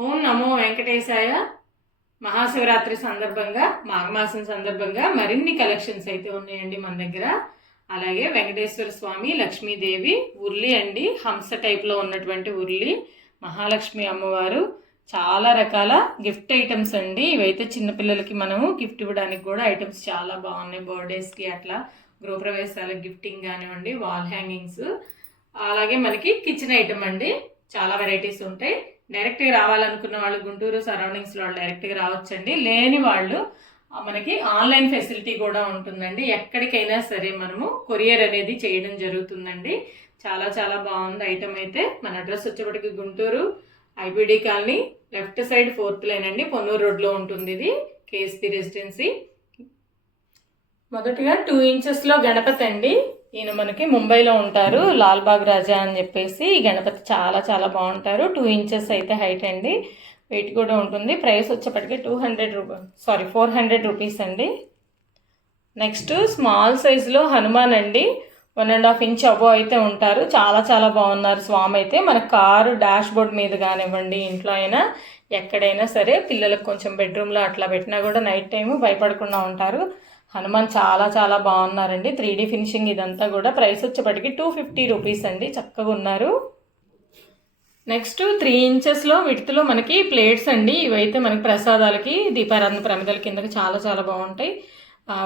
ఓం నమో వెంకటేశాయ. మహాశివరాత్రి సందర్భంగా మాఘమాసం సందర్భంగా మరిన్ని కలెక్షన్స్ అయితే ఉన్నాయండి మన దగ్గర. అలాగే వెంకటేశ్వర స్వామి లక్ష్మీదేవి ఉర్లి అండి. హంస టైప్లో ఉన్నటువంటి ఉర్లి మహాలక్ష్మి అమ్మవారు. చాలా రకాల గిఫ్ట్ ఐటమ్స్ అండి. ఇవైతే చిన్నపిల్లలకి మనము గిఫ్ట్ ఇవ్వడానికి కూడా ఐటమ్స్ చాలా బాగున్నాయి. బర్త్డేస్కి అట్లా గృహప్రవేశాలకు గిఫ్టింగ్ కానివ్వండి వాల్ హ్యాంగింగ్స్ అలాగే మనకి కిచెన్ ఐటమ్ అండి. చాలా వెరైటీస్ ఉంటాయి. డైరెక్ట్గా రావాలనుకున్న వాళ్ళు గుంటూరు సరౌండింగ్స్లో వాళ్ళు డైరెక్ట్గా రావచ్చండి. లేని వాళ్ళు మనకి ఆన్లైన్ ఫెసిలిటీ కూడా ఉంటుందండి. ఎక్కడికైనా సరే మనము కొరియర్ అనేది చేయడం జరుగుతుందండి. చాలా చాలా బాగుంది ఐటమ్ అయితే. మన అడ్రస్ వచ్చేప్పటికి Guntur IBD colony left side fourth line అండి. పొన్నూరు రోడ్లో ఉంటుంది ఇది కేఎస్పి రెసిడెన్సీ. మొదటిగా టూ ఇంచెస్లో గణపతి అండి. ఈయన మనకి ముంబైలో ఉంటారు లాల్బాగ్ రాజా అని చెప్పేసి ఈ గణపతి చాలా చాలా బాగుంటారు. టూ ఇంచెస్ అయితే హైట్ అండి. వెయిట్ కూడా ఉంటుంది. ప్రైస్ వచ్చేప్పటికి two hundred rupee sorry four hundred rupees అండి. నెక్స్ట్ స్మాల్ సైజులో హనుమాన్ అండి. One and half inch above అయితే ఉంటారు. చాలా చాలా బాగున్నారు స్వామి అయితే. మన కారు డాష్ బోర్డ్ మీద కానివ్వండి ఇంట్లో అయినా ఎక్కడైనా సరే పిల్లలకు కొంచెం బెడ్రూమ్లో అట్లా పెట్టినా కూడా నైట్ టైము భయపడకుండా ఉంటారు. హనుమాన్ చాలా చాలా బాగున్నారండి. త్రీ డీ ఫినిషింగ్ ఇదంతా కూడా ప్రైస్ వచ్చేప్పటికి టూ ఫిఫ్టీ రూపీస్ అండి. చక్కగా ఉన్నారు. నెక్స్ట్ త్రీ ఇంచెస్లో విడుతులో మనకి ప్లేట్స్ అండి. ఇవైతే మనకి ప్రసాదాలకి దీపారాధన ప్రమిదల కిందకి చాలా చాలా బాగుంటాయి.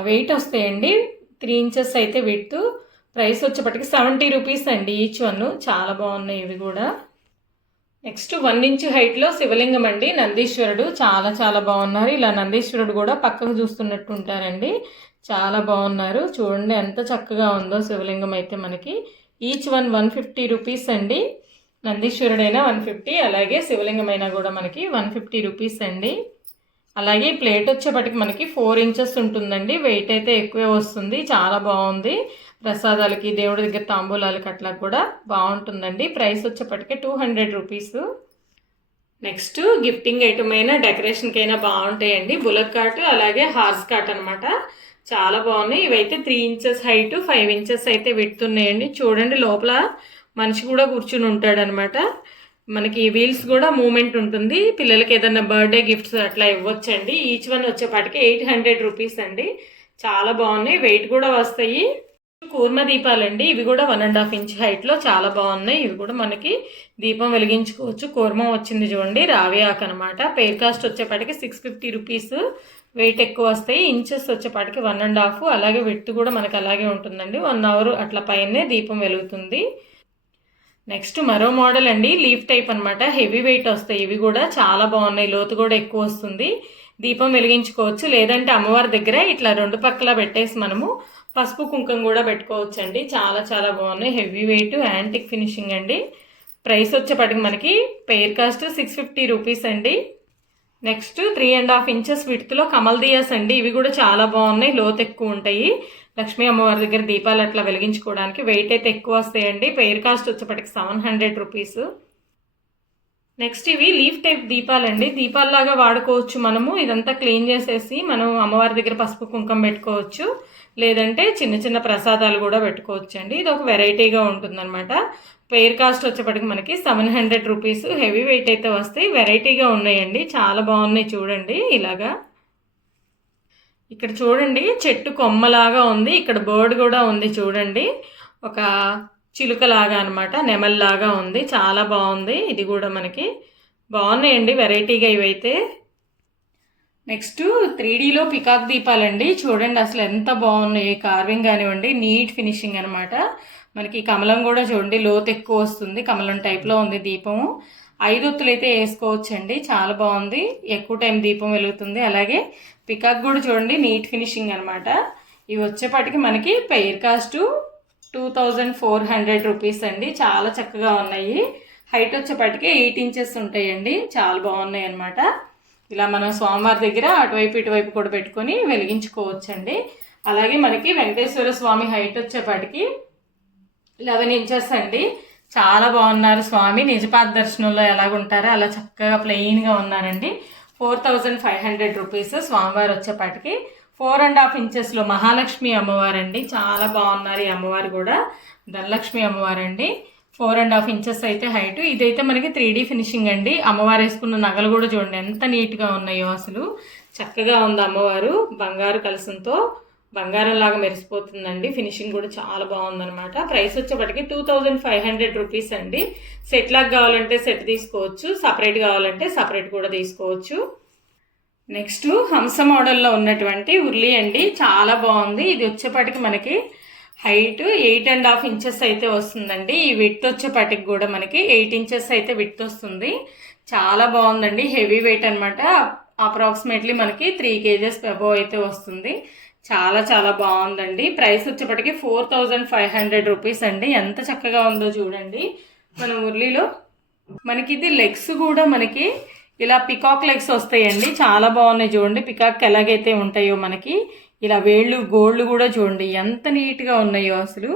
వెయిట్ వస్తాయండి. త్రీ ఇంచెస్ అయితే విడుతు. ప్రైస్ వచ్చేప్పటికి సెవెంటీ రూపీస్ అండి ఈచ్ వన్. చాలా బాగున్నాయి ఇవి కూడా. నెక్స్ట్ వన్ ఇంచ్ హైట్లో శివలింగం అండి. నందీశ్వరుడు చాలా చాలా బాగున్నారు. ఇలా నందీశ్వరుడు కూడా పక్కకు చూస్తున్నట్టు ఉంటారండి చాలా బాగున్నారు. చూడండి ఎంత చక్కగా ఉందో శివలింగం అయితే మనకి. Each one one fifty rupees అండి. నందీశ్వరుడైనా వన్ ఫిఫ్టీ అలాగే శివలింగం అయినా కూడా మనకి వన్ ఫిఫ్టీ రూపీస్ అండి. అలాగే ప్లేట్ వచ్చేపటికి మనకి ఫోర్ ఇంచెస్ ఉంటుందండి. వెయిట్ అయితే ఎక్కువే వస్తుంది. చాలా బాగుంది. ప్రసాదాలకి దేవుడి దగ్గర తాంబూలాలకి అట్లా కూడా బాగుంటుందండి. ప్రైస్ వచ్చేప్పటికి two hundred rupees. Next gifting item అయినా డెకరేషన్కి అయినా బాగుంటాయండి. బులక్ కాట్ అలాగే హార్స్ కాట్ అనమాట చాలా బాగున్నాయి. ఇవైతే three inches height five inches అయితే పెడుతున్నాయండి చూడండి లోపల మనిషి కూడా కూర్చుని ఉంటాడనమాట మనకి వీల్స్ కూడా మూమెంట్ ఉంటుంది. పిల్లలకి ఏదైనా బర్త్డే గిఫ్ట్స్ అట్లా ఇవ్వచ్చండి. ఈచ్ వన్ వచ్చేపాటికి ఎయిట్ హండ్రెడ్ రూపీస్ అండి. చాలా బాగున్నాయి. వెయిట్ కూడా వస్తాయి. కూర్మ దీపాలండి. ఇవి కూడా వన్ అండ్ హాఫ్ ఇంచ్ హైట్లో చాలా బాగున్నాయి. ఇవి కూడా మనకి దీపం వెలిగించుకోవచ్చు. కూర్మం వచ్చింది చూడండి. రావి ఆకు అనమాట పేర్ కాస్ట్ వచ్చేపాటికి సిక్స్ ఫిఫ్టీ రూపీస్ వెయిట్ ఎక్కువ వస్తాయి. ఇంచెస్ వచ్చేపాటికి వన్ అండ్ హాఫ్ అలాగే వెట్టు కూడా మనకి అలాగే ఉంటుందండి. వన్ అవర్ అట్లా పైనే దీపం వెలుగుతుంది. నెక్స్ట్ మరో మోడల్ అండి. లీఫ్ టైప్ అనమాట హెవీ వెయిట్ వస్తాయి. ఇవి కూడా చాలా బాగున్నాయి. లోతు కూడా ఎక్కువ వస్తుంది. దీపం వెలిగించుకోవచ్చు. లేదంటే అమ్మవారి దగ్గర ఇట్లా రెండు పక్కల పెట్టేసి మనము పసుపు కుంకుమ కూడా పెట్టుకోవచ్చు అండి చాలా చాలా బాగున్నాయి. హెవీ వెయిట్ యాంటిక్ ఫినిషింగ్ అండి. ప్రైస్ వచ్చేప్పటికి మనకి pair cost six fifty rupees అండి. Next three and half inches విడ్త్లో kamal diyas అండి. ఇవి కూడా చాలా బాగున్నాయి. లోతు ఎక్కువ ఉంటాయి. లక్ష్మీ అమ్మవారి దగ్గర దీపాలు అట్లా వెలిగించుకోవడానికి వెయిట్ అయితే ఎక్కువ వస్తాయండి. పెయిర్ కాస్ట్ వచ్చేప్పటికి సెవెన్ హండ్రెడ్ రూపీస్ నెక్స్ట్ ఇవి లీఫ్ టైప్ దీపాలండి దీపాల్లాగా వాడుకోవచ్చు మనము. ఇదంతా క్లీన్ చేసేసి మనం అమ్మవారి దగ్గర పసుపు కుంకుమ పెట్టుకోవచ్చు. లేదంటే చిన్న చిన్న ప్రసాదాలు కూడా పెట్టుకోవచ్చు అండి. ఇది ఒక వెరైటీగా ఉంటుందన్నమాట. పెయిర్ కాస్ట్ వచ్చేప్పటికి మనకి seven hundred rupees heavy weight అయితే వస్తాయి. వెరైటీగా ఉన్నాయండి. చాలా బాగున్నాయి చూడండి. ఇలాగా ఇక్కడ చూడండి. చెట్టు కొమ్మలాగా ఉంది. ఇక్కడ బర్డ్ కూడా ఉంది చూడండి. ఒక చిలుకలాగా అనమాట నెమల్లాగా ఉంది చాలా బాగుంది. ఇది కూడా మనకి బాగున్నాయండి వెరైటీగా ఇవైతే. నెక్స్ట్ త్రీ డీలో పికాక్ దీపాలండి. చూడండి అసలు ఎంత బాగున్నాయి కార్వింగ్ కానివ్వండి నీట్ ఫినిషింగ్ అనమాట మనకి కమలం కూడా చూడండి లోతు ఎక్కువ వస్తుంది కమలం టైప్లో ఉంది దీపము. ఐదు ఒత్తులు అయితే వేసుకోవచ్చండి చాలా బాగుంది. ఎక్కువ టైం దీపం వెలుగుతుంది. అలాగే పికాక్ కూడా చూడండి నీట్ ఫినిషింగ్ అనమాట ఇవి వచ్చేపాటికి మనకి pair cost two thousand four hundred rupees అండి. చాలా చక్కగా ఉన్నాయి. హైట్ వచ్చేపాటికి ఎయిట్ ఇంచెస్ ఉంటాయండి. చాలా బాగున్నాయి అనమాట ఇలా మనం స్వామివారి దగ్గర అటువైపు ఇటువైపు కూడా పెట్టుకొని వెలిగించుకోవచ్చండి. అలాగే మనకి వెంకటేశ్వర స్వామి హైట్ వచ్చేపాటికి లెవెన్ ఇంచెస్ అండి. చాలా బాగున్నారు స్వామి. నిజపాద దర్శనంలో ఎలాగుంటారో అలా చక్కగా ప్లెయిన్గా ఉన్నారండి. Four thousand five hundred rupees స్వామివారు వచ్చేపాటికి ఫోర్ అండ్ హాఫ్ ఇంచెస్లో మహాలక్ష్మి అమ్మవారు అండి చాలా బాగున్నారు ఈ అమ్మవారు కూడా. ధనలక్ష్మి అమ్మవారు అండి ఫోర్ అండ్ హాఫ్ ఇంచెస్ అయితే హైట్ ఇదైతే మనకి త్రీ డీ ఫినిషింగ్ అండి. అమ్మవారు వేసుకున్న నగలు కూడా చూడండి ఎంత నీట్గా ఉన్నాయో అసలు. చక్కగా ఉంది అమ్మవారు. బంగారు కలసంతో బంగారంలాగా మెరిసిపోతుందండి. ఫినిషింగ్ కూడా చాలా బాగుందన్నమాట. ప్రైస్ వచ్చేప్పటికి two thousand five hundred rupees అండి. సెట్ లాగా కావాలంటే సెట్ తీసుకోవచ్చు. సపరేట్ కావాలంటే సపరేట్ కూడా తీసుకోవచ్చు. నెక్స్ట్ హంస మోడల్లో ఉన్నటువంటి ఉర్లీ అండి. చాలా బాగుంది. ఇది వచ్చేపాటికి మనకి height eight and half inches అయితే వస్తుందండి. ఈ విత్ వచ్చేపాటికి కూడా మనకి ఎయిట్ ఇంచెస్ అయితే విత్ వస్తుంది. చాలా బాగుందండి. హెవీ వెయిట్ అనమాట అప్రాక్సిమేట్లీ మనకి త్రీ కేజెస్ అబోవ్ అయితే వస్తుంది. చాలా చాలా బాగుందండి. ప్రైస్ వచ్చేప్పటికి four thousand five hundred rupees అండి. ఎంత చక్కగా ఉందో చూడండి. మన ఉర్లీలో మనకి ఇది లెగ్స్ కూడా మనకి ఇలా పికాక్ లెగ్స్ వస్తాయండి. చాలా బాగున్నాయి చూడండి. పికాక్ ఎలాగైతే ఉంటాయో మనకి ఇలా వేళ్ళు గోళ్ళు కూడా చూడండి. ఎంత నీట్గా ఉన్నాయో అసలు.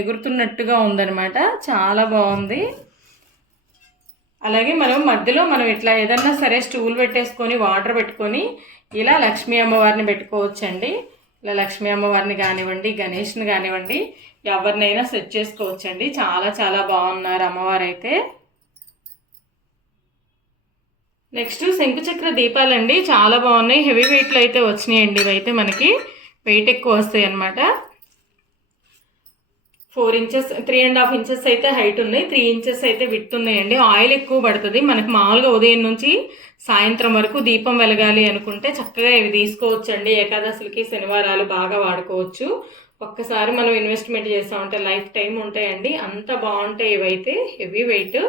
ఎగురుతున్నట్టుగా ఉందన్నమాట. చాలా బాగుంది. అలాగే మనం మధ్యలో మనం ఇట్లా ఏదన్నా సరే స్టూల్ పెట్టేసుకొని వాటర్ పెట్టుకొని ఇలా లక్ష్మీ అమ్మవారిని పెట్టుకోవచ్చండి. ఇలా లక్ష్మీ అమ్మవారిని కానివ్వండి గణేష్ని కానివ్వండి ఎవరినైనా సెట్ చేసుకోవచ్చండి. చాలా చాలా బాగున్నారు అమ్మవారు అయితే నెక్స్ట్ శంకుచక్ర దీపాలండి. చాలా బాగున్నాయి. హెవీ వెయిట్లో అయితే వచ్చినాయండి. ఇవైతే మనకి వెయిట్ ఎక్కువ వస్తాయి అన్నమాట. Four inches three and half inches అయితే హైట్ ఉన్నాయి. త్రీ ఇంచెస్ అయితే విత్ ఉన్నాయండి. ఆయిల్ ఎక్కువ పడుతుంది. మనకి మామూలుగా ఉదయం నుంచి సాయంత్రం వరకు దీపం వెలగాలి అనుకుంటే చక్కగా ఇవి తీసుకోవచ్చండి. ఏకాదశులకి శనివారాలు బాగా వాడుకోవచ్చు. ఒక్కసారి మనం ఇన్వెస్ట్మెంట్ చేస్తామంటే లైఫ్ టైం ఉంటాయండి. అంత బాగుంటాయి ఇవైతే. Heavy weight.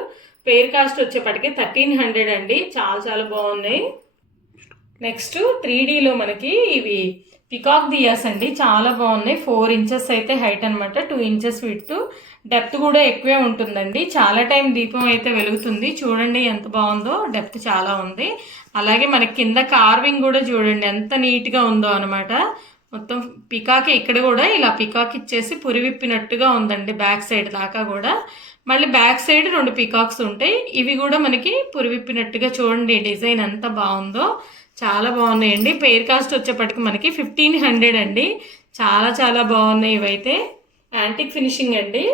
పేర్ కాస్ట్ వచ్చేప్పటికి థర్టీన్ హండ్రెడ్ అండి. చాలా చాలా బాగున్నాయి. నెక్స్ట్ త్రీ డీలో మనకి ఇవి పికాక్ దియాస్ అండి. చాలా బాగున్నాయి. ఫోర్ ఇంచెస్ అయితే హైట్ అనమాట టూ ఇంచెస్ విడ్త్. డెప్త్ కూడా ఎక్కువే ఉంటుందండి. చాలా టైం దీపం అయితే వెలుగుతుంది. చూడండి ఎంత బాగుందో. డెప్త్ చాలా ఉంది. అలాగే మనకి కింద కార్వింగ్ కూడా చూడండి. ఎంత నీట్గా ఉందో అనమాట మొత్తం పికాక్ ఇక్కడ కూడా ఇలా పికాక్ ఇచ్చేసి పురివిప్పినట్టుగా ఉందండి. బ్యాక్ సైడ్ దాకా కూడా. మళ్ళీ బ్యాక్ సైడ్ రెండు పికాక్స్ ఉంటాయి. ఇవి కూడా మనకి పురివిప్పినట్టుగా చూడండి డిజైన్ ఎంత బాగుందో. చాలా బాగున్నాయండి. పెయిర్ కాస్ట్ వచ్చేప్పటికి మనకి ఫిఫ్టీన్ హండ్రెడ్ అండి. చాలా చాలా బాగున్నాయి ఇవైతే. యాంటిక్ ఫినిషింగ్ అండి.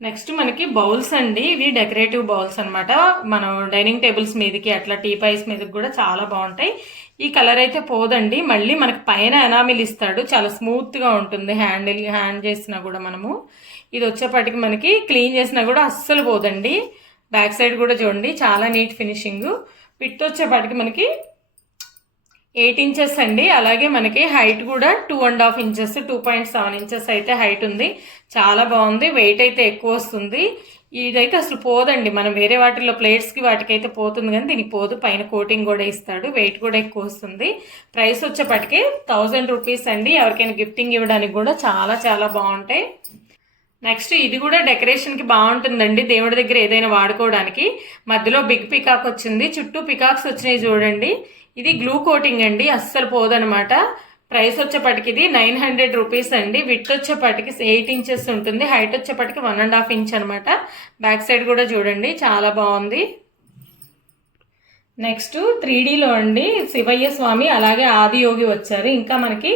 నెక్స్ట్ మనకి బౌల్స్ అండి. ఇవి డెకరేటివ్ బౌల్స్ అనమాట మనం డైనింగ్ టేబుల్స్ మీదకి అట్లా టీ పైస్ మీదకి కూడా చాలా బాగుంటాయి. ఈ కలర్ అయితే పోదండి. మళ్ళీ మనకి పైన ఎనామిల్ ఇస్తాడు. చాలా స్మూత్గా ఉంటుంది. హ్యాండిల్ హ్యాండ్ చేసినా కూడా మనము. ఇది వచ్చేపాటికి మనకి క్లీన్ చేసినా కూడా అస్సలు పోదండి. బ్యాక్ సైడ్ కూడా చూడండి. చాలా నీట్ ఫినిషింగ్ పిట్ వచ్చేపాటికి మనకి ఎయిట్ ఇంచెస్ అండి. అలాగే మనకి హైట్ కూడా two and half inches two point seven inches అయితే హైట్ ఉంది. చాలా బాగుంది. వెయిట్ అయితే ఎక్కువ వస్తుంది. ఇదైతే అసలు పోదండి. మనం వేరే వాటిల్లో ప్లేట్స్కి వాటికైతే పోతుంది కానీ దీనికి పోదు. పైన కోటింగ్ కూడా ఇస్తాడు. వెయిట్ కూడా ఎక్కువ వస్తుంది. ప్రైస్ వచ్చేప్పటికి థౌజండ్ రూపీస్ అండి. ఎవరికైనా గిఫ్టింగ్ ఇవ్వడానికి కూడా చాలా చాలా బాగుంటాయి. నెక్స్ట్ ఇది కూడా డెకరేషన్కి బాగుంటుందండి. దేవుడి దగ్గర ఏదైనా వాడుకోవడానికి. మధ్యలో బిగ్ పికాక్ వచ్చింది. చుట్టూ పికాక్స్ వచ్చినాయి చూడండి. ఇది గ్లూ కోటింగ్ అండి. అస్సలు పోదనమాట. ప్రైస్ వచ్చేపాటికి ఇది నైన్ హండ్రెడ్ రూపీస్ అండి. విత్ వచ్చేపాటికి ఎయిట్ ఇంచెస్ ఉంటుంది. హైట్ వచ్చేపాటికి వన్ అండ్ హాఫ్ ఇంచ్ అనమాట. బ్యాక్ సైడ్ కూడా చూడండి చాలా బాగుంది. నెక్స్ట్ త్రీ డీలో అండి శివయ్య స్వామి అలాగే ఆదియోగి వచ్చారు. ఇంకా మనకి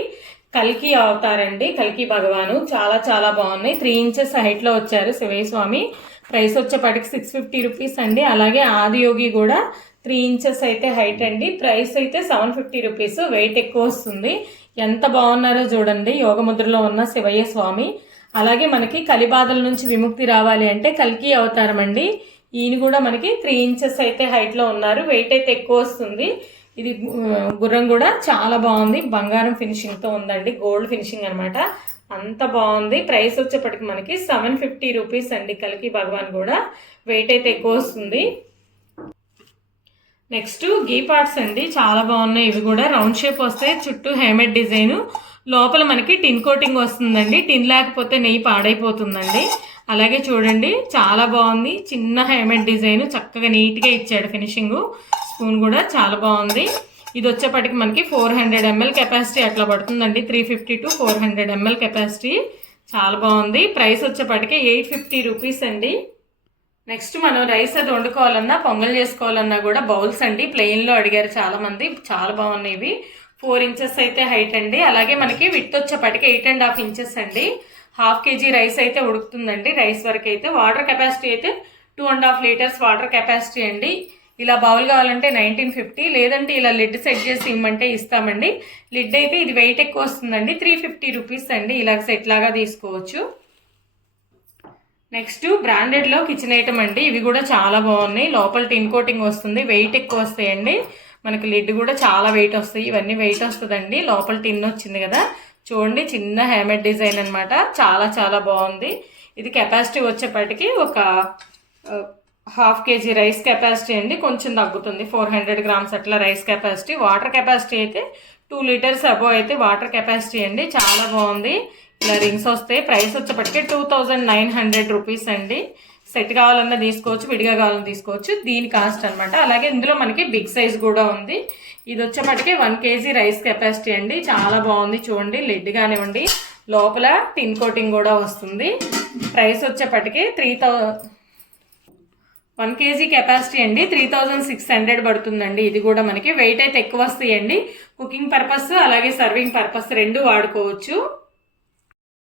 కల్కి అవతారండి కల్కి భగవాను. చాలా చాలా బాగున్నాయి. త్రీ ఇంచెస్ హైట్లో వచ్చారు శివయ్య స్వామి. ప్రైస్ వచ్చేపాటికి సిక్స్ ఫిఫ్టీ రూపీస్ అండి. అలాగే ఆదియోగి కూడా త్రీ ఇంచెస్ అయితే హైట్ అండి. ప్రైస్ అయితే సెవెన్ ఫిఫ్టీ రూపీస్. వెయిట్ ఎక్కువ వస్తుంది. ఎంత బాగున్నారో చూడండి. యోగముద్రలో ఉన్న శివయ్య స్వామి. అలాగే మనకి కలిబాధల నుంచి విముక్తి రావాలి అంటే కల్కి అవతారం అండి. ఈయన కూడా మనకి త్రీ ఇంచెస్ అయితే హైట్లో ఉన్నారు. వెయిట్ అయితే ఎక్కువ వస్తుంది. ఇది గుర్రం కూడా చాలా బాగుంది. బంగారం ఫినిషింగ్తో ఉందండి. గోల్డ్ ఫినిషింగ్ అనమాట అంత బాగుంది. ప్రైస్ వచ్చేప్పటికి మనకి సెవెన్ ఫిఫ్టీ రూపీస్ అండి కలికి భగవాన్ కూడా. వెయిట్ అయితే ఎక్కువ వస్తుంది. నెక్స్ట్ గీ పార్ట్స్ అండి. చాలా బాగున్నాయి. ఇవి కూడా రౌండ్ షేప్ వస్తాయి చుట్టూ హేమెడ్ డిజైను. లోపల మనకి టిన్ కోటింగ్ వస్తుందండి. టిన్ లేకపోతే నెయ్యి పాడైపోతుందండి. అలాగే చూడండి చాలా బాగుంది. చిన్న హేమెడ్ డిజైన్. చక్కగా నీట్గా ఇచ్చాడు ఫినిషింగ్. స్పూన్ కూడా చాలా బాగుంది. ఇది వచ్చేప్పటికి మనకి ఫోర్ హండ్రెడ్ ఎంఎల్ కెపాసిటీ అట్లా పడుతుందండి. Three fifty to four hundred ML capacity. చాలా బాగుంది. ప్రైస్ వచ్చేప్పటికి ఎయిట్ ఫిఫ్టీ రూపీస్ అండి. నెక్స్ట్ మనం రైస్ అది వండుకోవాలన్నా పొంగల్ చేసుకోవాలన్నా కూడా బౌల్స్ అండి. ప్లెయిన్లో అడిగారు చాలామంది. చాలా బాగున్నాయి ఇవి. ఫోర్ ఇంచెస్ అయితే హైట్ అండి. అలాగే మనకి విత్ వచ్చేప్పటికి ఎయిట్ అండ్ హాఫ్ ఇంచెస్ అండి. హాఫ్ కేజీ రైస్ అయితే ఉడుకుతుందండి. రైస్ వరకు అయితే వాటర్ కెపాసిటీ అయితే two and half litres water capacity అండి. ఇలా బౌల్ కావాలంటే నైన్టీన్ ఫిఫ్టీ లేదంటే ఇలా లిడ్ సెట్ చేసి ఇమ్మంటే ఇస్తామండి. లిడ్ అయితే ఇది వెయిట్ ఎక్కువ వస్తుందండి. త్రీ ఫిఫ్టీ రూపీస్ అండి. ఇలా సెట్ లాగా తీసుకోవచ్చు. నెక్స్ట్ బ్రాండెడ్లో కిచెన్ ఐటమ్ అండి. ఇవి కూడా చాలా బాగున్నాయి. లోపల టిన్ కోటింగ్ వస్తుంది. వెయిట్ ఎక్కువ వస్తాయండి. మనకి లిడ్ కూడా చాలా వెయిట్ వస్తాయి. ఇవన్నీ వెయిట్ వస్తుందండి. లోపల టిన్ వచ్చింది కదా. చూడండి చిన్న హ్యామెడ్ డిజైన్ అన్నమాట. చాలా చాలా బాగుంది. ఇది కెపాసిటీ వచ్చేప్పటికి ఒక హాఫ్ కేజీ రైస్ కెపాసిటీ అండి. కొంచెం తగ్గుతుంది. ఫోర్ హండ్రెడ్ గ్రామ్స్ అట్లా రైస్ కెపాసిటీ. వాటర్ కెపాసిటీ అయితే టూ లీటర్స్ అబో అయితే వాటర్ కెపాసిటీ అండి. చాలా బాగుంది. ఇలా రింగ్స్ వస్తాయి ప్రైస్ వచ్చేప్పటికి two thousand nine hundred rupees అండి. సెట్ కావాలన్నా తీసుకోవచ్చు విడిగా కావాలన్నా తీసుకోవచ్చు. దీని కాస్ట్ అనమాట అలాగే ఇందులో మనకి బిగ్ సైజ్ కూడా ఉంది. ఇది వచ్చేప్పటికి వన్ కేజీ రైస్ కెపాసిటీ అండి. చాలా బాగుంది చూడండి. లిడ్ కానివ్వండి. లోపల టిన్ కోటింగ్ కూడా వస్తుంది. ప్రైస్ వచ్చేప్పటికి త్రీ థౌ వన్ కేజీ కెపాసిటీ అండి. త్రీ థౌజండ్ సిక్స్ హండ్రెడ్ పడుతుందండి. ఇది కూడా మనకి. వెయిట్ అయితే ఎక్కువ వస్తాయండి. కుకింగ్ పర్పస్ అలాగే సర్వింగ్ పర్పస్ రెండు వాడుకోవచ్చు.